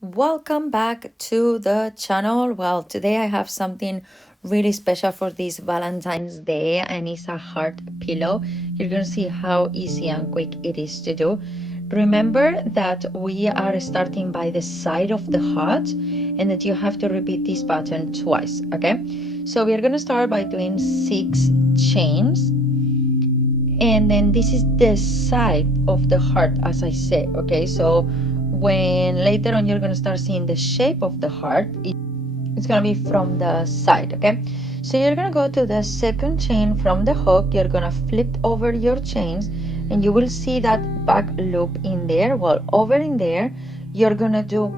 Welcome back to the channel. Well, today I have something really special for this Valentine's Day, and it's a heart pillow. You're gonna see how easy and quick it is to do. Remember that we are starting by the side of the heart and that you have to repeat this pattern twice, okay? So we are gonna start by doing 6 chains, and then this is the side of the heart, as I said, okay? So when later on you're going to start seeing the shape of the heart, it's going to be from the side, okay? So you're going to go to the second chain from the hook, you're going to flip over your chains, and you will see that back loop in there. Well, over in there you're going to do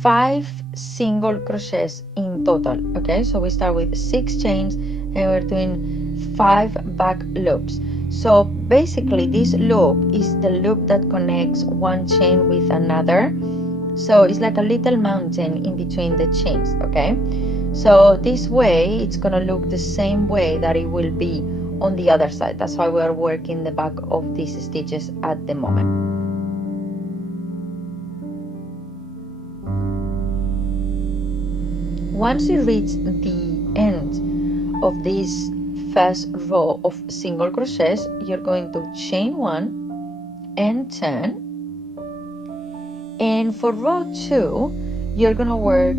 5 single crochets in total, okay? So we start with 6 chains and we're doing 5 back loops. So basically this loop is the loop that connects one chain with another, so it's like a little mountain in between the chains, okay? So this way it's gonna look the same way that it will be on the other side. That's why we are working the back of these stitches at the moment. Once you reach the end of this first row of single crochets, you're going to chain 1 and turn. And for row 2, you're going to work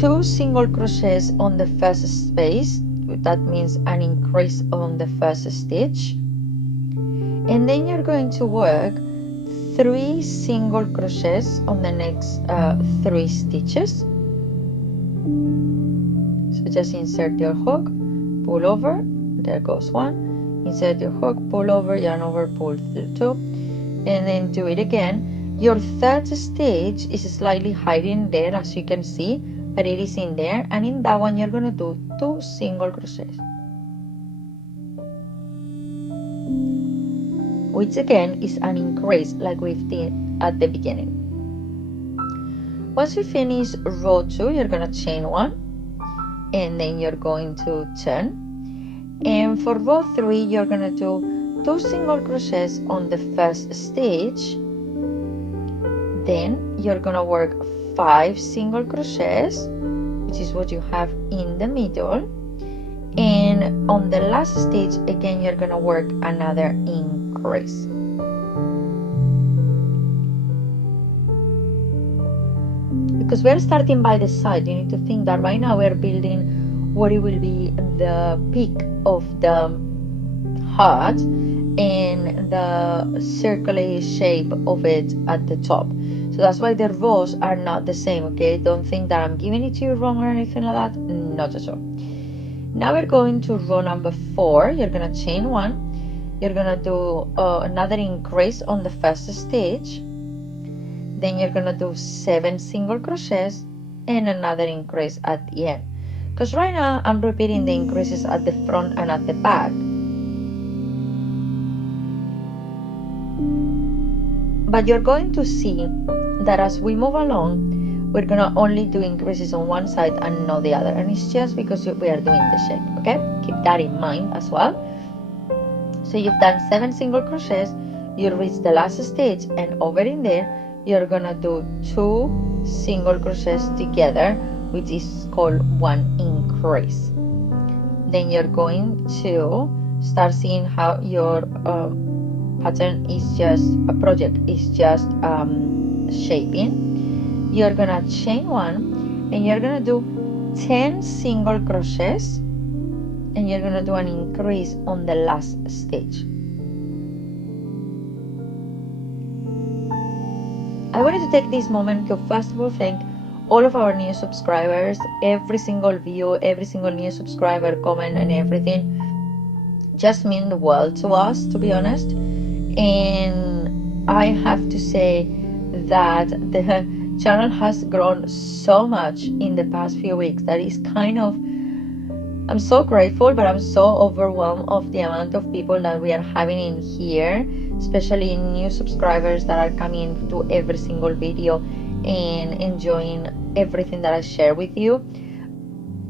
2 single crochets on the first space. That means an increase on the first stitch. And then you're going to work 3 single crochets on the next 3 stitches. So just insert your hook, pull over, there goes 1, insert your hook, pull over, yarn over, pull through 2, and then do it again. Your third stitch is slightly hiding there, as you can see, but it is in there, and in that one you're going to do 2 single crochets, which again is an increase like we did at the beginning. Once you finish row 2, you're going to chain 1 and then you're going to turn, and for row 3 you're going to do 2 single crochets on the first stitch. Then you're going to work 5 single crochets, which is what you have in the middle, and on the last stitch again you're going to work another increase. Because we're starting by the side, you need to think that right now we're building what it will be the peak of the heart and the circular shape of it at the top. So that's why the rows are not the same, okay? Don't think that I'm giving it to you wrong or anything like that. Not at all. Now we're going to row number 4. You're gonna chain 1. You're gonna do another increase on the first stitch. Then you're gonna do 7 single crochets and another increase at the end. Because right now I'm repeating the increases at the front and at the back. But you're going to see that as we move along, we're gonna only do increases on one side and not the other. And it's just because we are doing the shape, okay? Keep that in mind as well. So you've done 7 single crochets, you reach the last stitch, and over in there, you're gonna do 2 single crochets together, which is called one increase. Then you're going to start seeing how your pattern is just a project is just shaping. You're gonna chain 1 and you're gonna do 10 single crochets and you're gonna do an increase on the last stitch. I wanted to take this moment to first of all thank all of our new subscribers. Every single view, every single new subscriber, comment and everything just mean the world to us, to be honest. And I have to say that the channel has grown so much in the past few weeks that is kind of, I'm so grateful, but I'm so overwhelmed of the amount of people that we are having in here, especially new subscribers that are coming to every single video and enjoying everything that I share with you.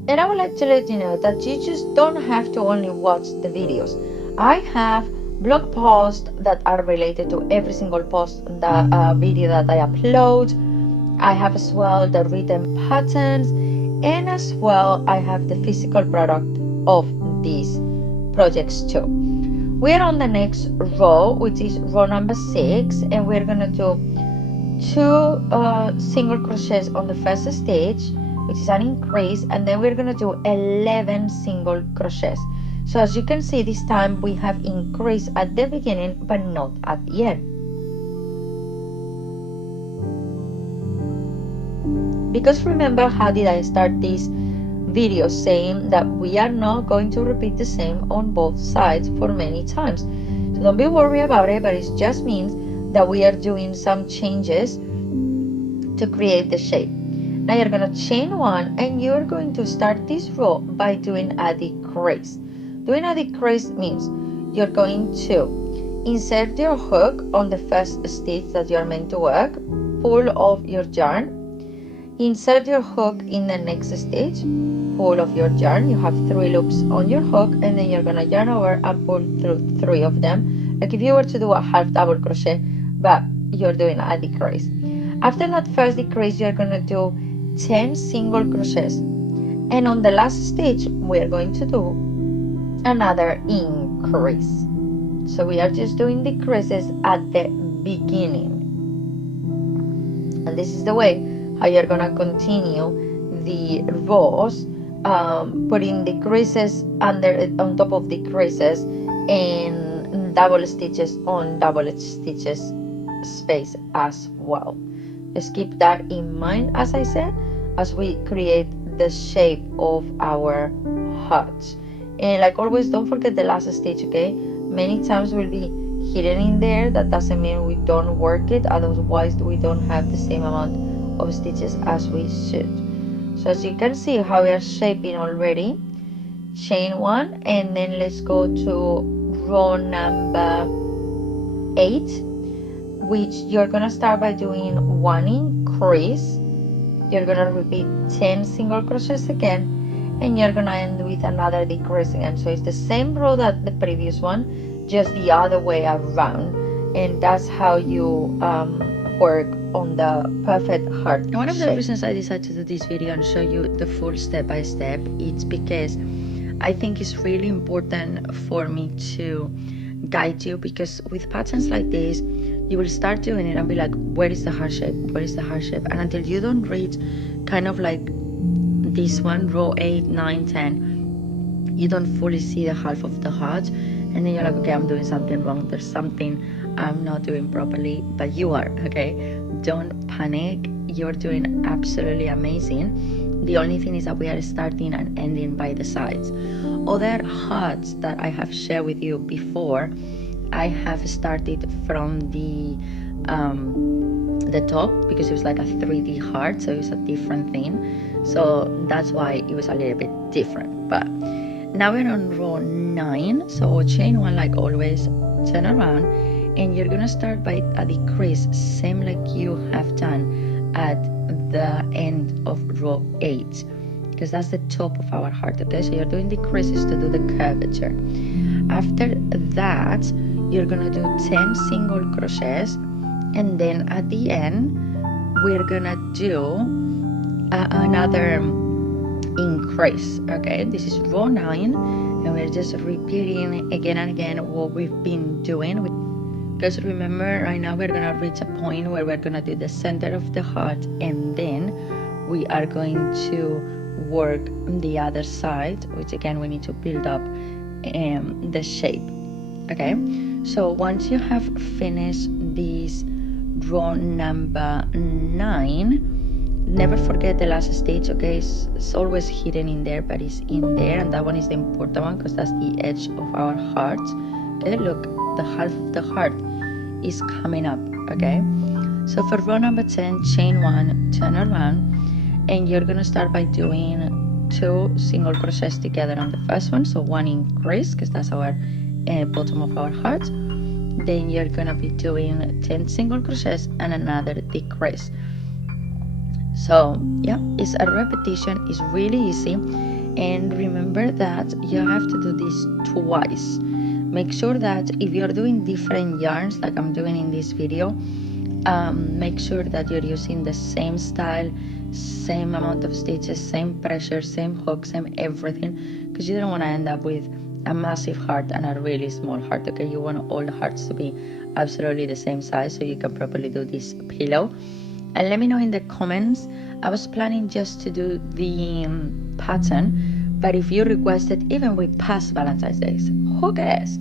And I would like to let you know that you just don't have to only watch the videos. I have blog posts that are related to every single post, the video that I upload. I have as well the written patterns, and as well I have the physical product of these projects too. We're on the next row, which is row number 6, and we're gonna do 2 single crochets on the first stage, which is an increase, and then we're gonna do 11 single crochets. So as you can see, this time we have increased at the beginning but not at the end, because remember, how did I start this video saying that we are not going to repeat the same on both sides for many times. So don't be worried about it, but it just means that we are doing some changes to create the shape. Now you're going to chain 1, and you're going to start this row by doing a decrease. Doing a decrease means you're going to insert your hook on the first stitch that you're meant to work, pull off your yarn, insert your hook in the next stitch, pull off your yarn. You have 3 loops on your hook, and then you're gonna yarn over and pull through 3 of them, like if you were to do a half double crochet, but you're doing a decrease. After that first decrease, you're gonna do 10 single crochets, and on the last stitch we're going to do another increase. So we are just doing decreases at the beginning, and this is the way how you're gonna continue the rows, putting decreases on top of decreases and double stitches on double stitches space as well. Just keep that in mind, as I said, as we create the shape of our hearts. And like always, don't forget the last stitch, okay? Many times we'll be hidden in there. That doesn't mean we don't work it, otherwise we don't have the same amount of stitches as we should. So as you can see how we are shaping already, chain 1, and then let's go to row number 8, which you're gonna start by doing 1 increase. You're gonna repeat 10 single crochets again, and you're gonna end with another decrease again. So it's the same row that the previous one, just the other way around, and that's how you work on the perfect heart shape. One of the reasons I decided to do this video and show you the full step by step, it's because I think it's really important for me to guide you, because with patterns like this you will start doing it and be like, where is the heart shape, where is the heart shape, and until you don't reach kind of like this one, row 8, 9, 10, you don't fully see the half of the heart, and then you're like, okay, I'm doing something wrong, there's something I'm not doing properly. But you are, okay? Don't panic, you're doing absolutely amazing. The only thing is that we are starting and ending by the sides. Other hearts that I have shared with you before, I have started from the top, because it was like a 3D heart, so it was a different thing, so that's why it was a little bit different. But now we're on row 9, so chain 1 like always, turn around, and you're gonna start by a decrease, same like you have done at the end of row 8, because that's the top of our heart, okay? So you're doing decreases to do the curvature. After that, you're gonna do 10 single crochets, and then at the end we're gonna do another increase, okay? This is row 9, and we're just repeating again and again what we've been doing, because remember, right now we're gonna reach a point where we're gonna do the center of the heart, and then we are going to work on the other side, which again we need to build up the shape, okay? So once you have finished this row number 9, never forget the last stitch, okay? It's always hidden in there, but it's in there, and that one is the important one because that's the edge of our heart, okay? Look, the half of the heart is coming up, okay? So for row number 10, chain 1, turn around, and you're gonna start by doing 2 single crochets together on the first one, so 1 increase because that's our bottom of our heart. Then you're gonna be doing 10 single crochets and another decrease. So yeah, it's a repetition, it's really easy, and remember that you have to do this twice. Make sure that if you're doing different yarns like I'm doing in this video, make sure that you're using the same style, same amount of stitches, same pressure, same hook, same everything, because you don't want to end up with a massive heart and a really small heart. Okay, you want all the hearts to be absolutely the same size so you can properly do this pillow. And let me know in the comments. I was planning just to do the pattern, but if you requested even with past Valentine's Days, who cares?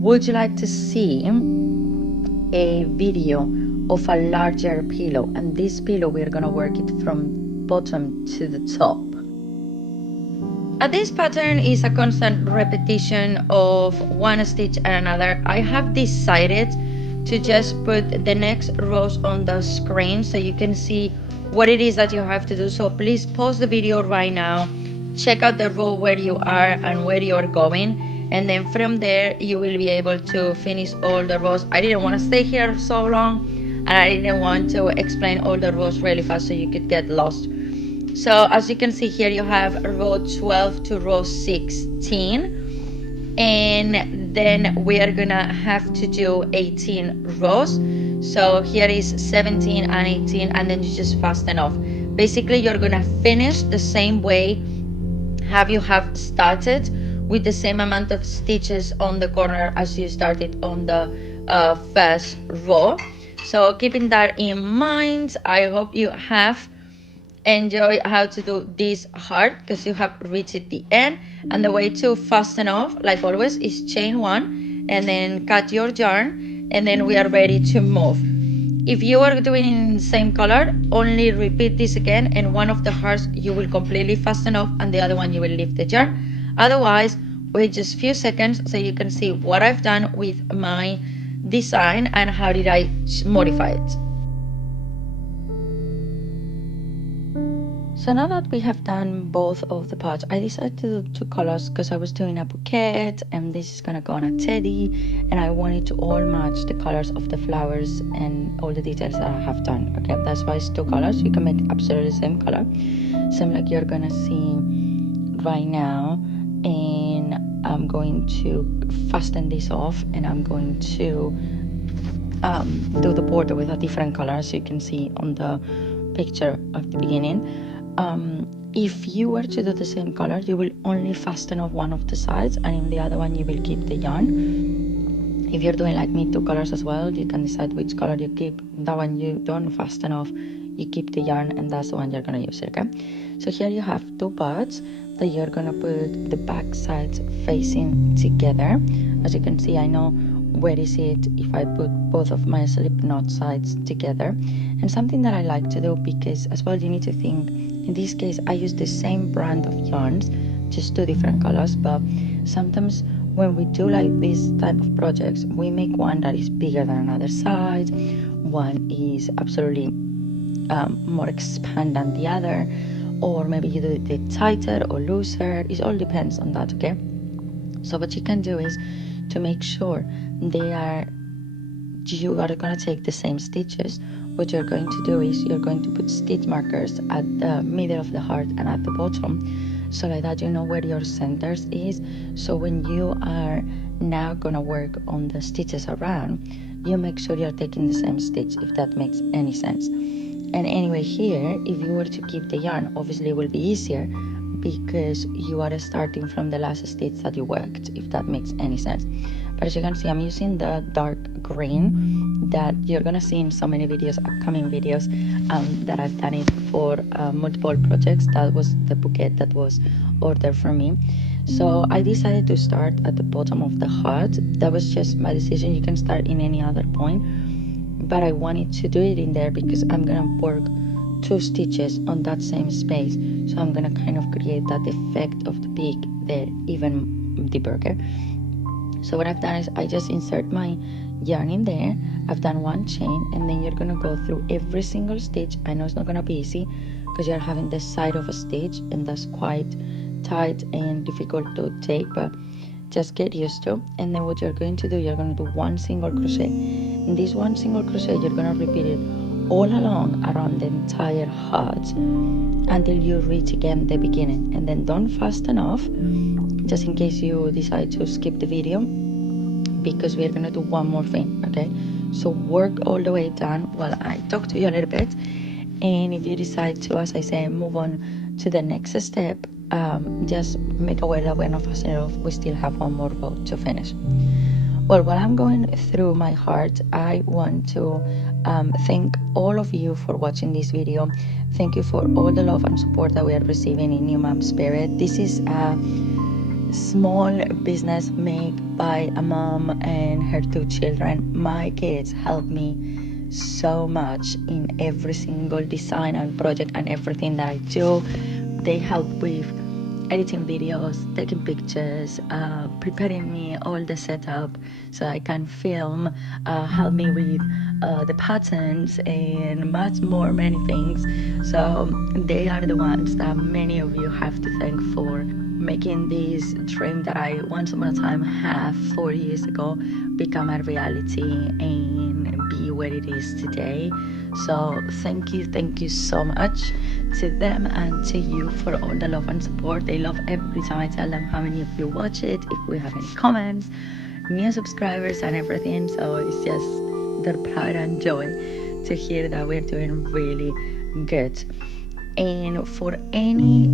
Would you like to see a video of a larger pillow? And this pillow, we're gonna work it from bottom to the top. This pattern is a constant repetition of one stitch and another. I have decided to just put the next rows on the screen so you can see what it is that you have to do. So please pause the video right now, check out the row where you are and where you are going, and then from there you will be able to finish all the rows. I didn't want to stay here so long, and I didn't want to explain all the rows really fast so you could get lost. So as you can see here, you have row 12 to row 16, and then we are gonna have to do 18 rows. So here is 17 and 18, and then you just fasten off. Basically, you're gonna finish the same way you have started, with the same amount of stitches on the corner as you started on the first row. So keeping that in mind, I hope you have enjoy how to do this heart, because you have reached the end. And the way to fasten off, like always, is chain one and then cut your yarn, and then we are ready to move. If you are doing in the same color, only repeat this again, and one of the hearts you will completely fasten off and the other one you will leave the yarn. Otherwise, wait just a few seconds so you can see what I've done with my design and how did I modify it. So now that we have done both of the parts, I decided to do two colors because I was doing a bouquet, and this is gonna go on a teddy, and I wanted to all match the colors of the flowers and all the details that I have done. Okay, that's why it's two colors. You can make absolutely the same color, same like you're gonna see right now. And I'm going to fasten this off, and I'm going to do the border with a different color, as you can see on the picture of the beginning. If you were to do the same color, you will only fasten off one of the sides, and in the other one you will keep the yarn. If you're doing like me, two colors as well, you can decide which color you keep. That one you don't fasten off, you keep the yarn, and that's the one you're gonna use. Okay, so here you have two parts that you're gonna put the back sides facing together. As you can see, I know where is it if I put both of my slip knot sides together. And something that I like to do, because as well you need to think, in this case I use the same brand of yarns, just two different colors, but sometimes when we do like this type of projects, we make one that is bigger than another side, one is absolutely more expand than the other, or maybe you do it a bit tighter or looser. It all depends on that. Okay, so what you can do is to make sure you are going to take the same stitches. What you're going to do is you're going to put stitch markers at the middle of the heart and at the bottom, so like that you know where your centers is. So when you are now gonna work on the stitches around, you make sure you're taking the same stitch, if that makes any sense. And anyway, here if you were to keep the yarn, obviously it will be easier because you are starting from the last stitch that you worked, if that makes any sense. But as you can see, I'm using the dark green that you're gonna see in so many videos, upcoming videos, that I've done it for multiple projects. That was the bouquet that was ordered for me. So I decided to start at the bottom of the heart. That was just my decision. You can start in any other point, but I wanted to do it in there because I'm gonna work two stitches on that same space, so I'm gonna kind of create that effect of the peak there even deeper. Okay, so what I've done is I just insert my yarn in there. I've done one chain, and then you're gonna go through every single stitch. I know it's not gonna be easy because you're having the side of a stitch, and that's quite tight and difficult to take, but just get used to. And then what you're going to do, you're going to do one single crochet. In this one single crochet, you're going to repeat it all along around the entire heart until you reach again the beginning. And then don't fasten off, just in case you decide to skip the video, because we're going to do one more thing. Okay, So work all the way done while I talk to you a little bit. And if you decide to, as I say, move on to the next step, just make aware that we're not fast enough. We still have one more row to finish. Well, while I'm going through my heart, I want to thank all of you for watching this video. Thank you for all the love and support that we are receiving in New Mom Spirit. This is a small business made by a mom and her two children. My kids help me so much in every single design and project and everything that I do. They help with editing videos, taking pictures, preparing me all the setup so I can film, help me with the patterns and much more, many things. So they are the ones that many of you have to thank for making this dream that I once upon a time had 4 years ago become a reality and be where it is today. So thank you so much to them and to you for all the love and support. They love every time I tell them how many of you watch it, if we have any comments, new subscribers and everything. So it's just their pride and joy to hear that we're doing really good. And for any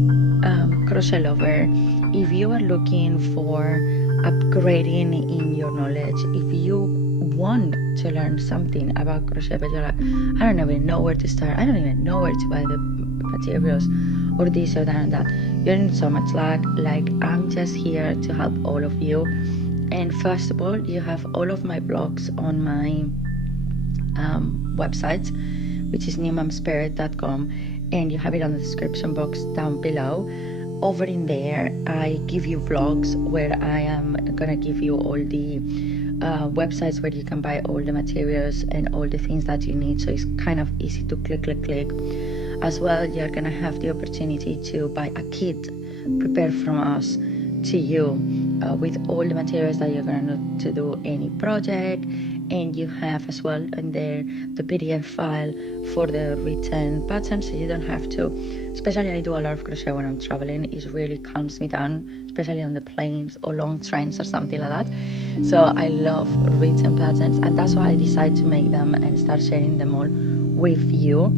crochet lover, if you are looking for upgrading in your knowledge, if you want to learn something about crochet but you're like, I don't even know where to start, I don't even know where to buy the materials or this or that and that, you're in so much luck. Like, I'm just here to help all of you. And first of all, you have all of my blogs on my website, which is newmomspirit.com, and you have it on the description box down below. Over in there, I give you vlogs where I am gonna give you all the websites where you can buy all the materials and all the things that you need, so it's kind of easy to click. As well, you're gonna have the opportunity to buy a kit prepared from us to you with all the materials that you're gonna need to do any project. And you have as well in there the PDF file for the written pattern, so you don't have to, especially I do a lot of crochet when I'm traveling. It really calms me down, especially on the planes or long trains or something like that. So I love written patterns, and that's why I decided to make them and start sharing them all with you.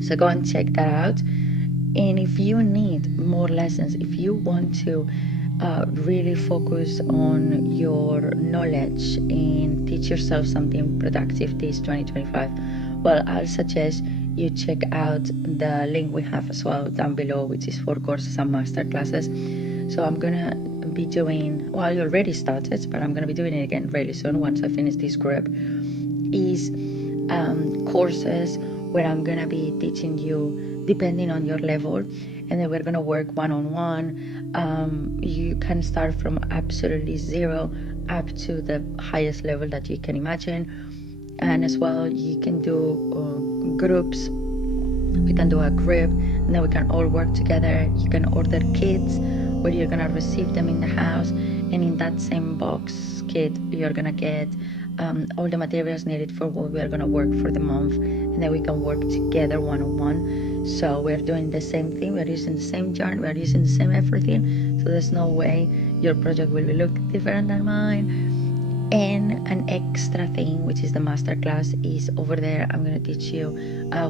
So go and check that out. And if you need more lessons, if you want to really focus on your knowledge and teach yourself something productive this 2025, well, I'll suggest you check out the link we have as well down below, which is for courses and masterclasses. So I'm gonna be doing, well, I already started, but I'm gonna be doing it again really soon once I finish this group, is courses where I'm gonna be teaching you depending on your level, and then we're gonna work one-on-one. You can start from absolutely zero up to the highest level that you can imagine, and as well you can do groups. We can do a group and then we can all work together. You can order kits where you're gonna receive them in the house, and in that same box kit you're gonna get all the materials needed for what we're gonna work for the month, and then we can work together one-on-one. So we're doing the same thing, we're using the same yarn, we're using the same everything, so there's no way your project will look different than mine. And an extra thing, which is the masterclass, is over there. I'm going to teach you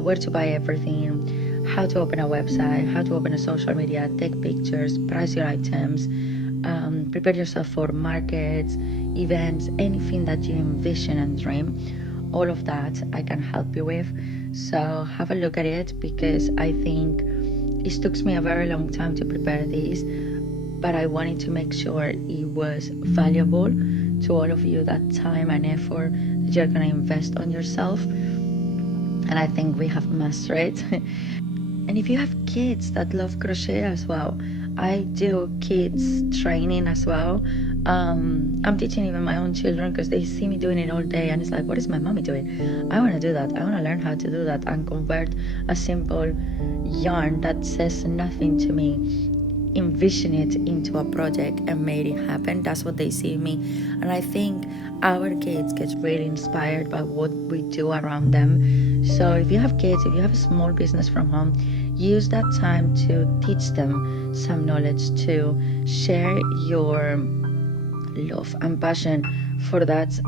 where to buy everything, how to open a website, how to open a social media, take pictures, price your items, prepare yourself for markets, events, anything that you envision and dream. All of that I can help you with. So have a look at it, because I think it took me a very long time to prepare this, but I wanted to make sure it was valuable to all of you, that time and effort that you're going to invest on yourself. And I think we have mastered it. And if you have kids that love crochet as well, I do kids training as well. I'm teaching even my own children, because they see me doing it all day and it's like, what is my mommy doing? I want to do that. I want to learn how to do that and convert a simple yarn that says nothing to me, envision it into a project and made it happen. That's what they see in me. And I think our kids get really inspired by what we do around them. So if you have kids, if you have a small business from home, use that time to teach them some knowledge, to share your love and passion for that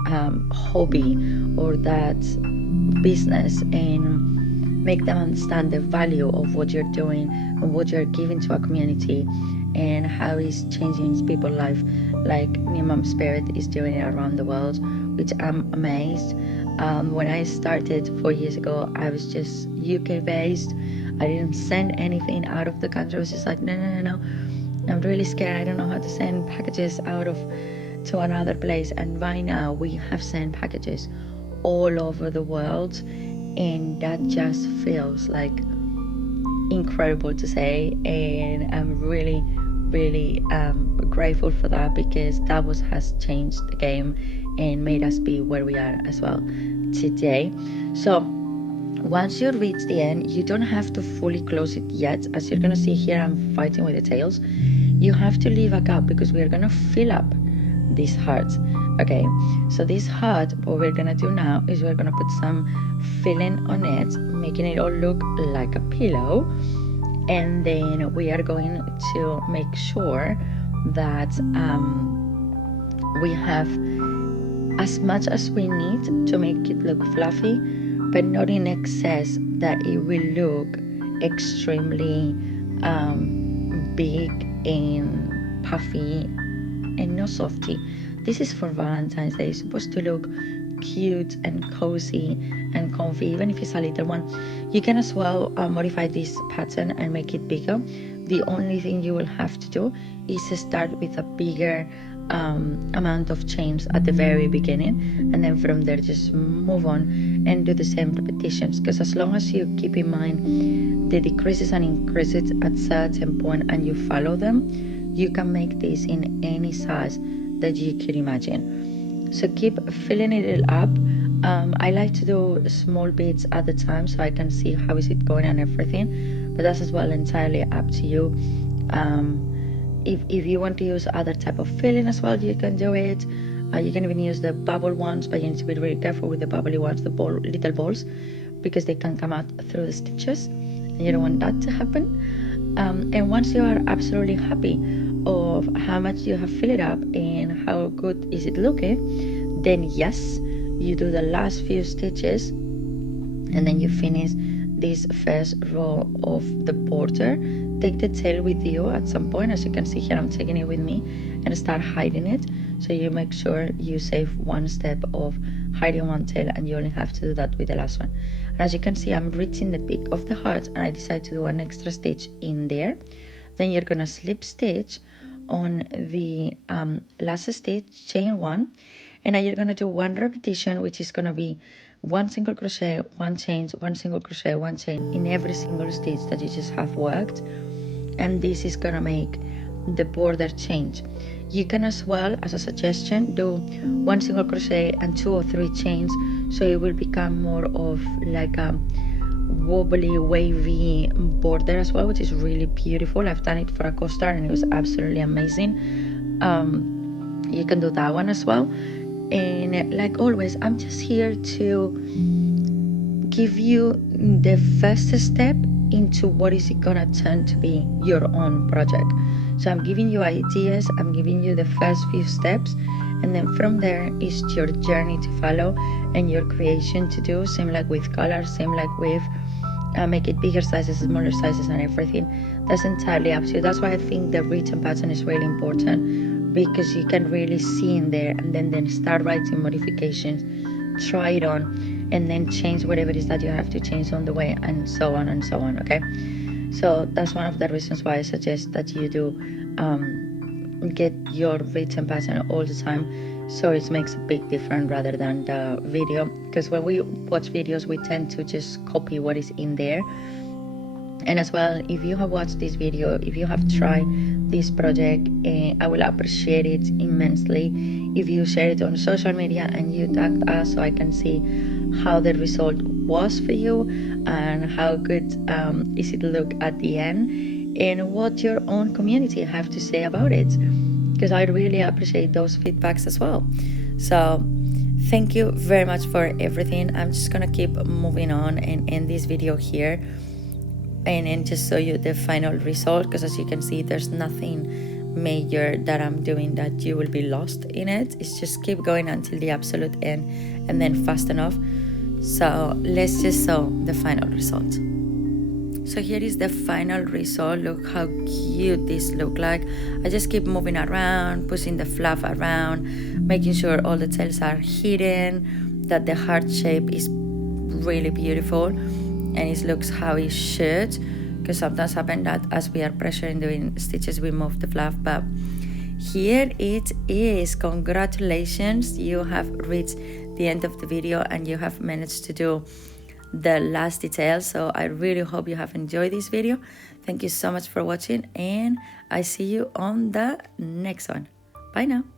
hobby or that business, and make them understand the value of what you're doing and what you're giving to a community, and how it's changing people's life, like New Mom Spirit is doing it around the world, which I'm amazed. When I started 4 years ago, I was just UK based. I didn't send anything out of the country. I was just like, no, I'm really scared. I don't know how to send packages out of to another place. And right now we have sent packages all over the world, and that just feels like incredible to say. And I'm really grateful for that, because that has changed the game and made us be where we are as well today. So once you reach the end, you don't have to fully close it yet. As you're gonna see here, I'm fighting with the tails. You have to leave a gap, because we're gonna fill up this heart. Okay, so this heart, what we're gonna do now is we're gonna put some filling on it, making it all look like a pillow. And then we are going to make sure that we have as much as we need to make it look fluffy, but not in excess that it will look extremely big and puffy and not softy. This is for Valentine's Day. It's supposed to look cute and cozy and comfy, even if it's a little one. You can as well modify this pattern and make it bigger. The only thing you will have to do is start with a bigger amount of chains at the very beginning, and then from there just move on and do the same repetitions, because as long as you keep in mind the decreases and increases at certain point and you follow them, you can make this in any size that you could imagine. So keep filling it up. I like to do small bits at the time so I can see how is it going and everything, but that's as well entirely up to you. If you want to use other type of filling as well, you can do it. You can even use the bubble ones, but you need to be very careful with the bubbly ones, the little balls, because they can come out through the stitches, and you don't want that to happen. And once you are absolutely happy of how much you have filled it up and how good is it looking, then yes, you do the last few stitches, and then you finish this first row of the border. Take the tail with you at some point. As you can see here, I'm taking it with me and start hiding it, so you make sure you save one step of hiding one tail, and you only have to do that with the last one. And as you can see, I'm reaching the peak of the heart, and I decide to do an extra stitch in there. Then you're gonna slip stitch on the last stitch, chain one, and now you're gonna do one repetition, which is gonna be one single crochet, one chain, one single crochet, one chain in every single stitch that you just have worked. And this is gonna make the border change. You can as well, as a suggestion, do one single crochet and 2 or 3 chains, so it will become more of like a wobbly, wavy border as well, which is really beautiful. I've done it for a co-star and it was absolutely amazing. You can do that one as well. And like always, I'm just here to give you the first step into what is it gonna turn to be your own project. So I'm giving you ideas, I'm giving you the first few steps, and then from there is your journey to follow and your creation to do. Same like with colors, same like with make it bigger sizes, smaller sizes, and everything. That's entirely up to you. That's why I think the written pattern is really important, because you can really see in there, and then start writing modifications, try it on, and then change whatever it is that you have to change on the way, and so on and so on. Okay, so that's one of the reasons why I suggest that you do get your written pattern all the time, so it makes a big difference rather than the video, because when we watch videos we tend to just copy what is in there. And as well, if you have watched this video, if you have tried this project, I will appreciate it immensely if you share it on social media and you tag us, so I can see how the result was for you and how good is it look at the end, and what your own community have to say about it, because I really appreciate those feedbacks as well. So thank you very much for everything. I'm just gonna keep moving on and end this video here, and just show you the final result, because as you can see, there's nothing major that I'm doing that you will be lost in it. It's just keep going until the absolute end and then fast enough. So let's just sew the final result. So here is the final result. Look how cute this look like. I just keep moving around, pushing the fluff around, making sure all the tails are hidden, that the heart shape is really beautiful, and it looks how it should, because sometimes happen that as we are pressuring doing stitches we move the fluff. But here it is. Congratulations, you have reached the end of the video and you have managed to do the last detail. So I really hope you have enjoyed this video. Thank you so much for watching, and I see you on the next one. Bye now.